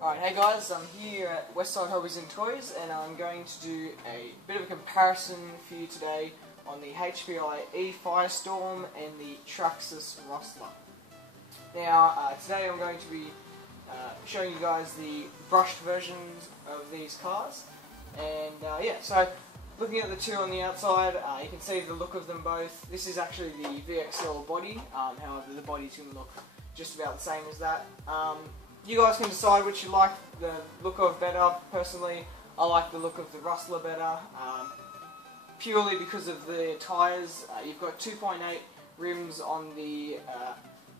Alright, hey guys, I'm here at WestSide Hobbies and Toys and I'm going to do a bit of a comparison for you today on the HPI E-Firestorm and the Traxxas Rustler. Now, today I'm going to be showing you guys the brushed versions of these cars. And yeah, so looking at the two on the outside, you can see the look of them both. This is actually the VXL body, however the body's going to look just about the same as that. You guys can decide which you like the look of better. Personally, I like the look of the Rustler better, purely because of the tyres. You've got 2.8 rims on the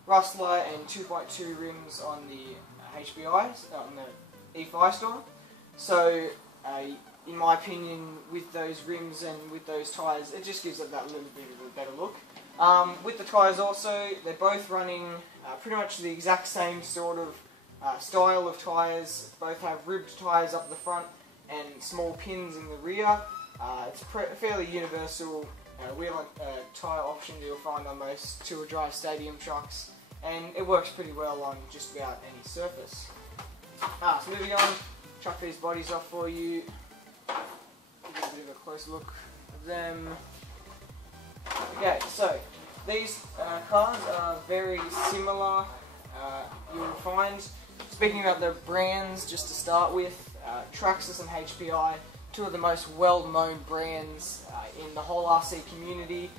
Rustler and 2.2 rims on the HPI, on the E-Firestorm. So, in my opinion, with those rims and with those tyres, it just gives it that little bit of a better look. With the tyres also, they're both running pretty much the exact same sort of style of tyres. Both have ribbed tyres up the front and small pins in the rear. It's a fairly universal wheel tyre option you'll find on most two-wheel drive stadium trucks, and it works pretty well on just about any surface. So moving on, chuck these bodies off for you. Give you a bit of a close look of them. Okay, so these cars are very similar. You will find, speaking about the brands, just to start with, Traxxas and HPI, two of the most well-known brands in the whole RC community.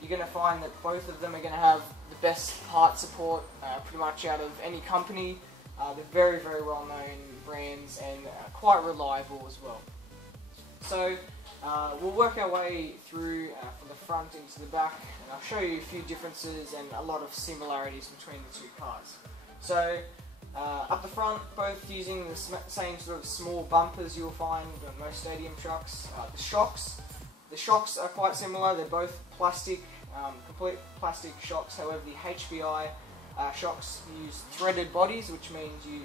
You're going to find that both of them are going to have the best part support pretty much out of any company. They're very, very well-known brands and quite reliable as well. So we'll work our way through from the front into the back, and I'll show you a few differences and a lot of similarities between the two cars. So up the front, both using the same sort of small bumpers you'll find on most stadium trucks. The shocks are quite similar. They're both plastic, complete plastic shocks. However, the HPI shocks use threaded bodies, which means you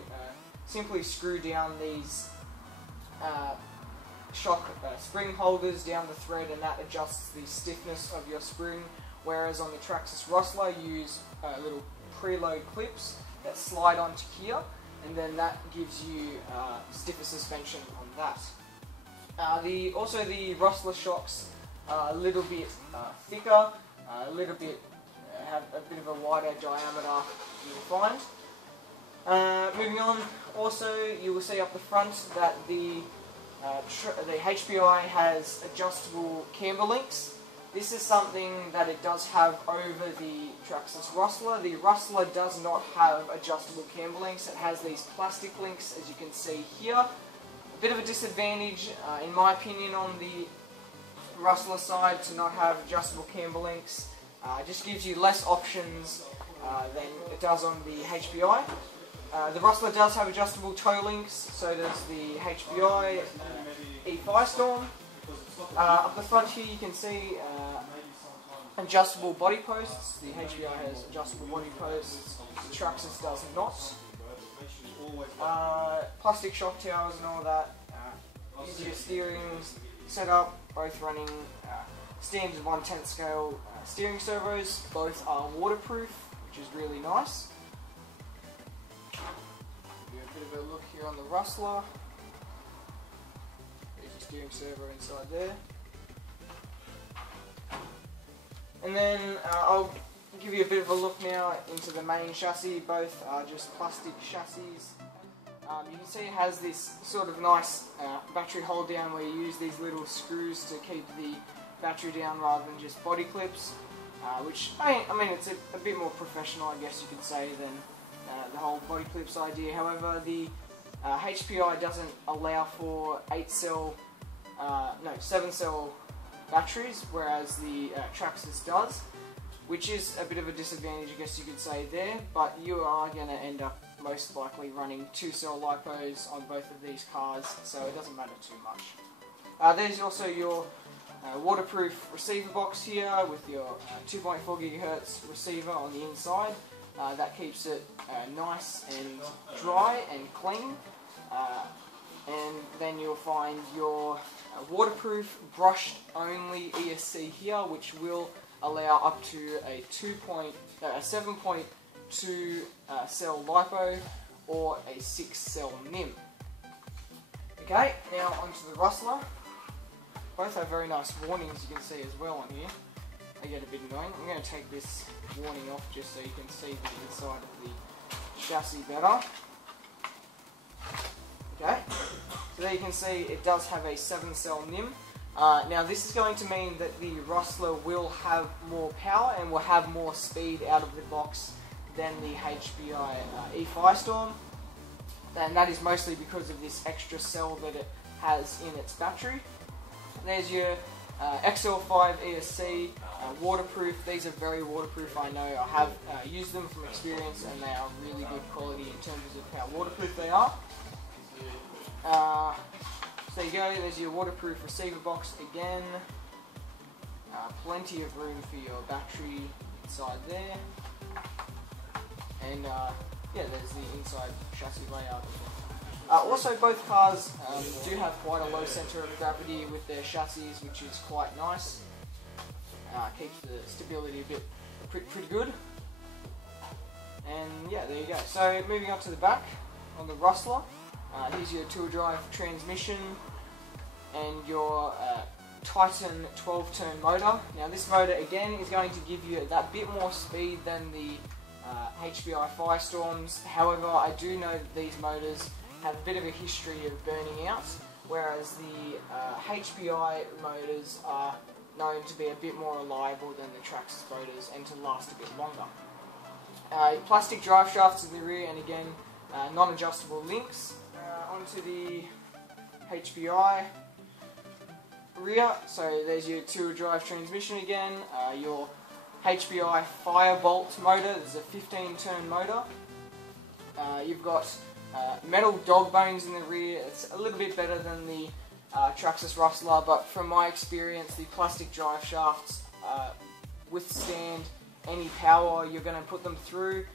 simply screw down these shock spring holders down the thread, and that adjusts the stiffness of your spring. Whereas on the Traxxas Rustler, you use little preload clips that slide onto here, and then that gives you stiffer suspension on that. Also the Rustler shocks are a little bit thicker, a little bit have a bit of a wider diameter, you'll find. Moving on, also you will see up the front that the HPI has adjustable camber links. This is something that it does have over the Traxxas Rustler. The Rustler does not have adjustable camber links. It has these plastic links, as you can see here. A bit of a disadvantage, in my opinion, on the Rustler side to not have adjustable camber links. It just gives you less options than it does on the HPI. The Rustler does have adjustable toe links, so does the HPI E-Firestorm. Up the front here you can see adjustable body posts. The HPI has adjustable body posts, the Traxxas does not. Plastic shock towers and all that. Easier steering setup, both running standard 1/10 scale steering servos. Both are waterproof, which is really nice. Give you a bit of a look here on the Rustler. Steering servo inside there. And then I'll give you a bit of a look now into the main chassis. Both are just plastic chassis. You can see it has this sort of nice battery hold down where you use these little screws to keep the battery down rather than just body clips, which I mean it's a bit more professional, I guess you could say, than the whole body clips idea. However, the HPI doesn't allow for 7-cell batteries, whereas the Traxxas does, which is a bit of a disadvantage, I guess you could say there, but you are going to end up most likely running 2-cell lipos on both of these cars, so it doesn't matter too much. There's also your waterproof receiver box here with your 2.4 GHz receiver on the inside. That keeps it nice and dry and clean. And then you'll find your waterproof brushed only ESC here, which will allow up to a 7.2 cell lipo or a 6-cell NIM. Okay, now onto the Rustler. Both have very nice warnings, you can see as well on here. They get a bit annoying. I'm going to take this warning off just so you can see the inside of the chassis better. Okay, so there you can see it does have a 7-cell NIM. Now this is going to mean that the Rustler will have more power and will have more speed out of the box than the HPI E-Firestorm, and that is mostly because of this extra cell that it has in its battery. There's your XL-5 ESC, waterproof. These are very waterproof, I know. I have used them from experience and they are really good quality in terms of how waterproof they are. So there you go, there's your waterproof receiver box again. Plenty of room for your battery inside there. And yeah, there's the inside chassis layout. Also, both cars do have quite a low centre of gravity with their chassis, which is quite nice. Keeps the stability a bit pretty good. And yeah, there you go. So moving on to the back on the Rustler. Here's your 2-drive transmission and your Titan 12-turn motor. Now this motor again is going to give you that bit more speed than the HPI Firestorms. However, I do know that these motors have a bit of a history of burning out, whereas the HPI motors are known to be a bit more reliable than the Traxxas motors and to last a bit longer. Plastic drive shafts in the rear, and again non-adjustable links. Onto the HPI rear, so there's your 2-drive transmission again, your HPI Firebolt motor. This is a 15-turn motor. You've got metal dog bones in the rear. It's a little bit better than the Traxxas Rustler, but from my experience, the plastic drive shafts withstand any power you're going to put them through.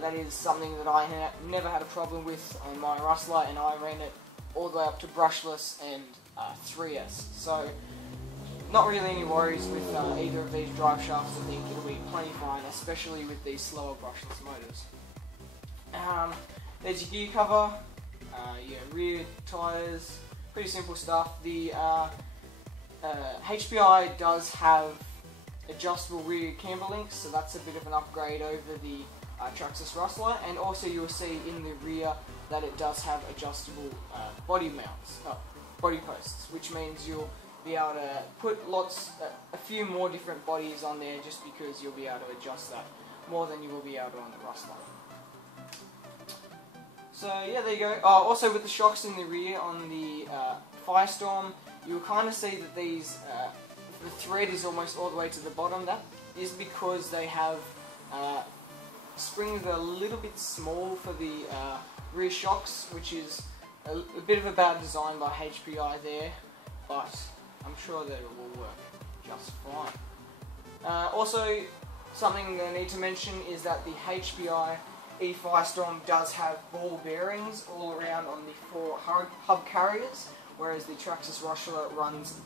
That is something that I never had a problem with on my Rustler, and I ran it all the way up to brushless and 3S. So not really any worries with either of these drive shafts. I think it'll be plenty fine, especially with these slower brushless motors. There's your gear cover, your rear tyres, pretty simple stuff. The HPI does have adjustable rear camber links, so that's a bit of an upgrade over the Traxxas Rustler, and also you'll see in the rear that it does have adjustable body mounts, body posts, which means you'll be able to put a few more different bodies on there, just because you'll be able to adjust that more than you will be able to on the Rustler. So yeah, there you go. Also with the shocks in the rear on the Firestorm, you'll kind of see that these the thread is almost all the way to the bottom. That is because they have springs that are a little bit small for the rear shocks, which is a bit of a bad design by HPI there, but I'm sure that it will work just fine. Also, something that I need to mention is that the HPI E-Firestorm does have ball bearings all around on the 4 hub carriers, whereas the Traxxas Rustler runs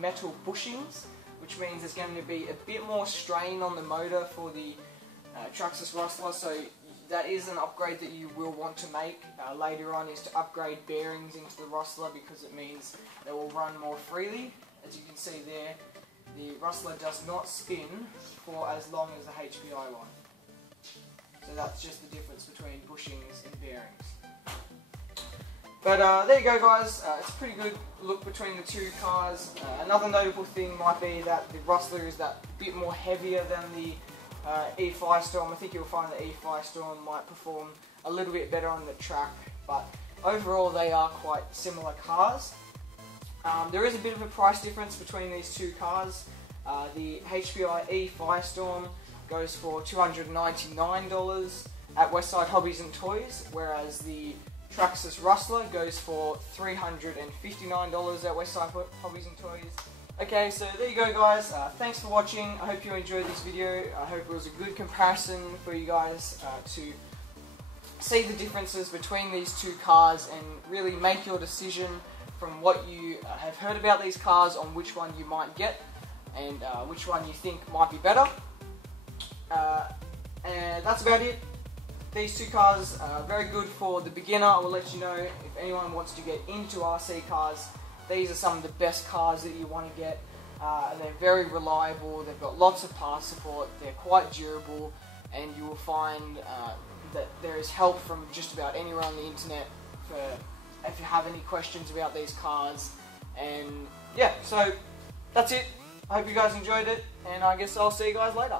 metal bushings, which means there's going to be a bit more strain on the motor for the Traxxas Rustler, so that is an upgrade that you will want to make later on, is to upgrade bearings into the Rustler, because it means they will run more freely. As you can see there, the Rustler does not spin for as long as the HPI one. So that's just the difference between bushings and bearings. But there you go, guys. It's a pretty good look between the two cars. Another notable thing might be that the Rustler is that bit more heavier than the E-Firestorm. I think you'll find the E-Firestorm might perform a little bit better on the track, but overall they are quite similar cars. There is a bit of a price difference between these two cars. The HPI E-Firestorm goes for $299 at WestSide Hobbies and Toys, whereas the Traxxas Rustler goes for $359 at WestSide Hobbies and Toys. Okay, so there you go, guys. Thanks for watching. I hope you enjoyed this video. I hope it was a good comparison for you guys to see the differences between these two cars and really make your decision from what you have heard about these cars on which one you might get and which one you think might be better. And that's about it. these two cars are very good for the beginner. I will let you know if anyone wants to get into RC cars. These are some of the best cars that you want to get. And they're very reliable, they've got lots of parts support, they're quite durable, and you will find that there is help from just about anywhere on the internet for if you have any questions about these cars. And yeah, so that's it. I hope you guys enjoyed it, and I guess I'll see you guys later.